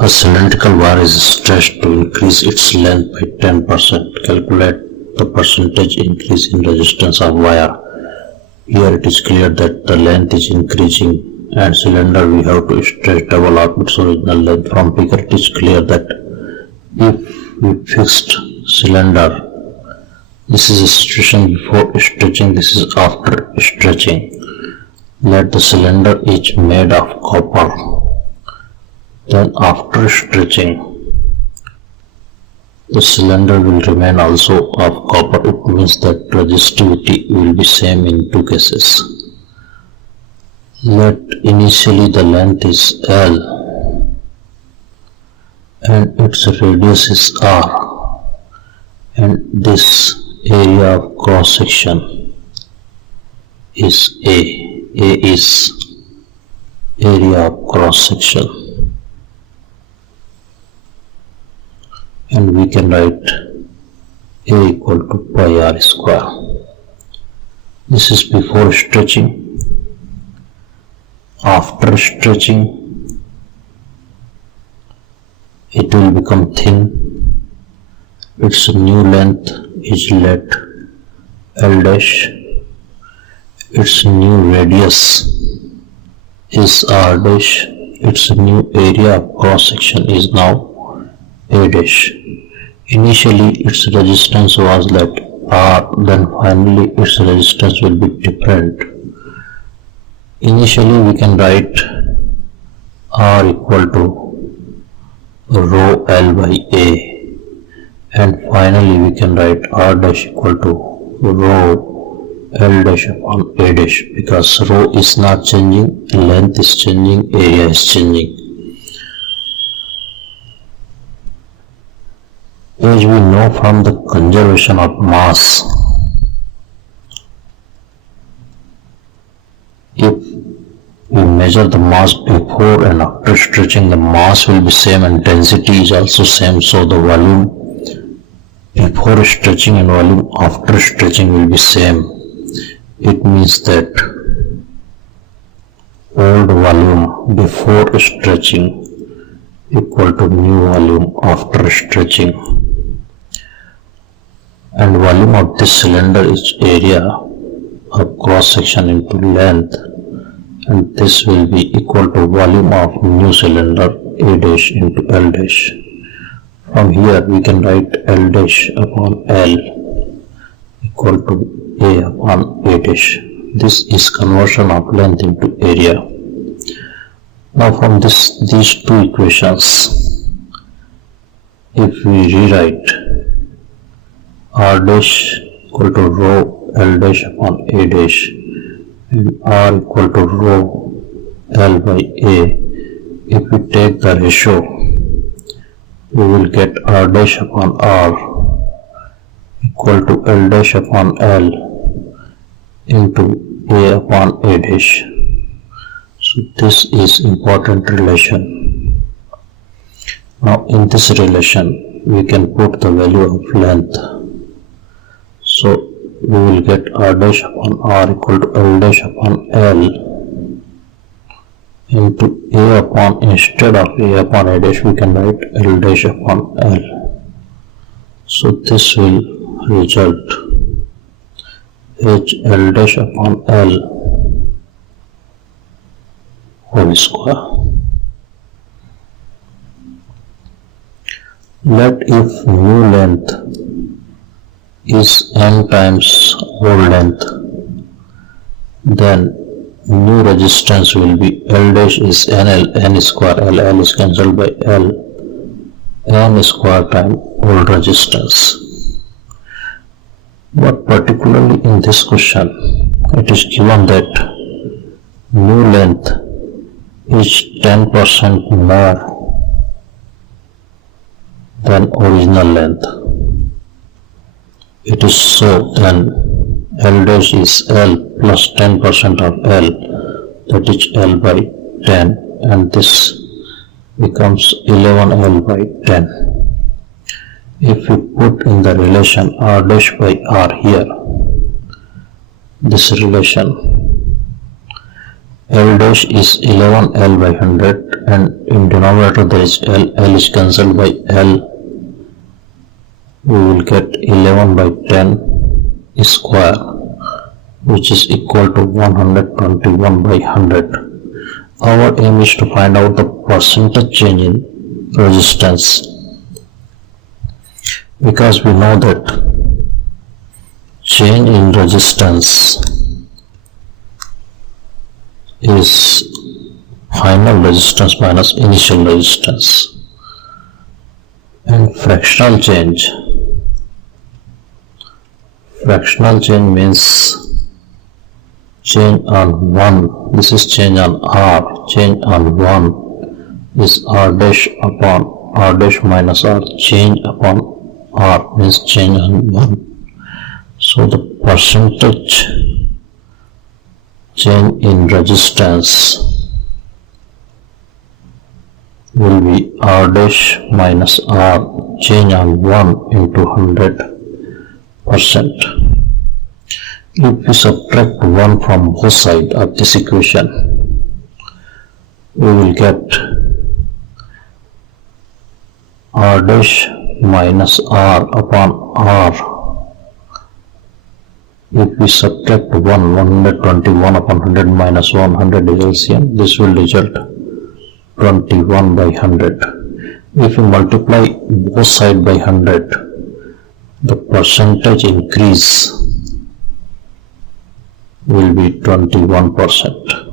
A cylindrical wire is stretched to increase its length by 10%. Calculate the percentage increase in resistance of wire. Here it is clear that the length is increasing and cylinder we have to stretch double of its original length. From figure it is clear that if we fixed cylinder, this is a situation before stretching, this is after stretching. Let the cylinder is made of copper. Then after stretching, the cylinder will remain also of copper. It means that resistivity will be same in two cases. Let initially the length is L and its radius is R, and this area of cross section is A. A is area of cross section. And we can write A equal to pi r square. This is before stretching. After stretching, it will become thin. Its new length is let L dash. Its new radius is R dash. Its new area of cross section is now A dash. Initially its resistance was let R, then finally its resistance will be different. Initially we can write R equal to rho L by A, and finally we can write R dash equal to rho L dash upon A dash, because rho is not changing, length is changing, area is changing. As we know from the conservation of mass, if we measure the mass before and after stretching, the mass will be same and density is also same. So the volume before stretching and volume after stretching will be same. It means that old volume before stretching equal to new volume after stretching. And volume of this cylinder is area of cross section into length, and this will be equal to volume of new cylinder A dash into L dash. From here we can write L dash upon L equal to A upon A dash. This is conversion of length into area. Now from these two equations, if we rewrite R dash equal to rho L dash upon A dash and R equal to rho L by A, if we take the ratio, we will get R dash upon R equal to L dash upon L into A upon A dash. So this is important relation. Now in this relation we can put the value of length. So we will get R dash upon R equal to L dash upon L into A upon, instead of A upon A dash we can write L dash upon L. So this will result H L dash upon L whole square. Let if new length is n times old length, then new resistance will be L dash is n square, L is cancelled by L, n square time old resistance. But particularly in this question, it is given that new length is 10% more than original length. It is so, then L dash is L plus 10% of L, that is L by 10, and this becomes 11L by 10. If we put in the relation R dash by R here, this relation L dash is 11L by 100 and in denominator there is L is cancelled by L. We will get 11 by 10 square, which is equal to 121 by 100. Our aim is to find out the percentage change in resistance, because we know that change in resistance is final resistance minus initial resistance, and fractional change means change on 1. This is change on R. Change on 1 is R dash upon R dash minus R. Change upon R means change on 1. So the percentage change in resistance will be R dash minus R, change on 1 into 100%. If we subtract 1 from both sides of this equation, we will get R dash minus R upon R. If we subtract 121 upon 100 minus 100 is LCM, this will result 21 by 100. If we multiply both sides by 100, the percentage increase will be 21%.